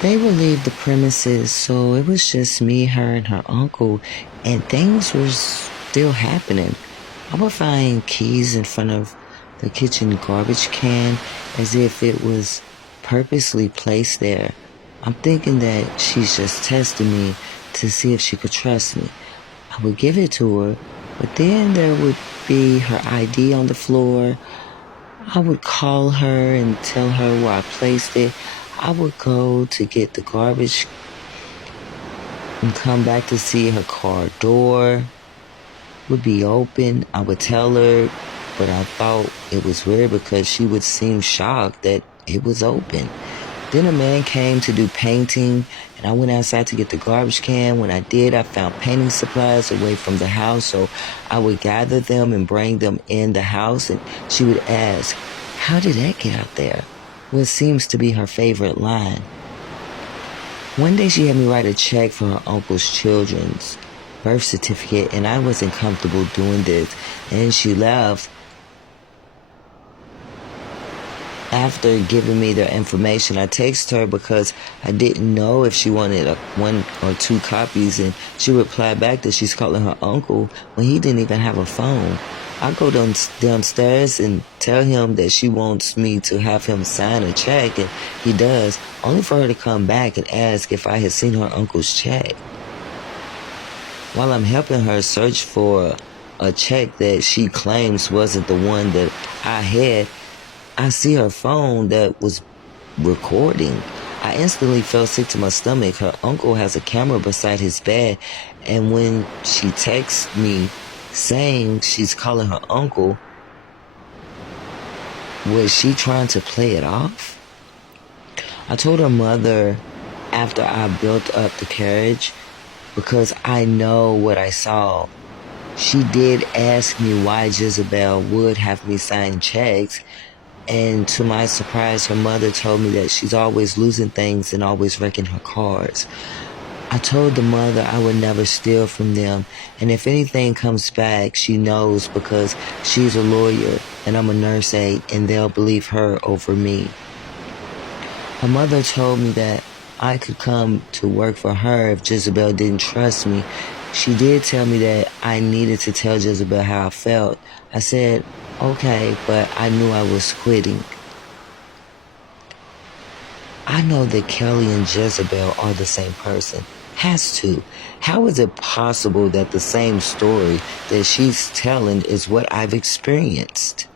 They would leave the premises, so it was just me, her, and her uncle, and things were still happening. I would find keys in front of the kitchen garbage can as if it was purposely placed there. I'm thinking that she's just testing me to see if she could trust me. I would give it to her, but then there would be her ID on the floor. I would call her and tell her where I placed it. I would go to get the garbage and come back to see her car door would be open. I would tell her, but I thought it was weird because she would seem shocked that it was open. Then a man came to do painting, and I went outside to get the garbage can. When I did, I found painting supplies away from the house, so I would gather them and bring them in the house, and she would ask, "How did that get out there?" What seems to be her favorite line. One day she had me write a check for her uncle's children's birth certificate, and I wasn't comfortable doing this, and she left. After giving me their information, I texted her because I didn't know if she wanted one or two copies, and she replied back that she's calling her uncle when he didn't even have a phone. I go downstairs and tell him that she wants me to have him sign a check, and he does, only for her to come back and ask if I had seen her uncle's check. While I'm helping her search for a check that she claims wasn't the one that I had, I see her phone that was recording. I instantly felt sick to my stomach. Her uncle has a camera beside his bed, and when she texts me saying she's calling her uncle, was she trying to play it off? I told her mother after I built up the courage because I know what I saw. She did ask me why Jezebel would have me sign checks, and to my surprise, her mother told me that she's always losing things and always wrecking her cars. I told the mother I would never steal from them, and if anything comes back, she knows because she's a lawyer and I'm a nurse aide, and they'll believe her over me. Her mother told me that I could come to work for her if Jezebel didn't trust me. She did tell me that I needed to tell Jezebel how I felt. I said, okay, but I knew I was quitting. I know that Kelly and Jezebel are the same person. Has to. How is it possible that the same story that she's telling is what I've experienced?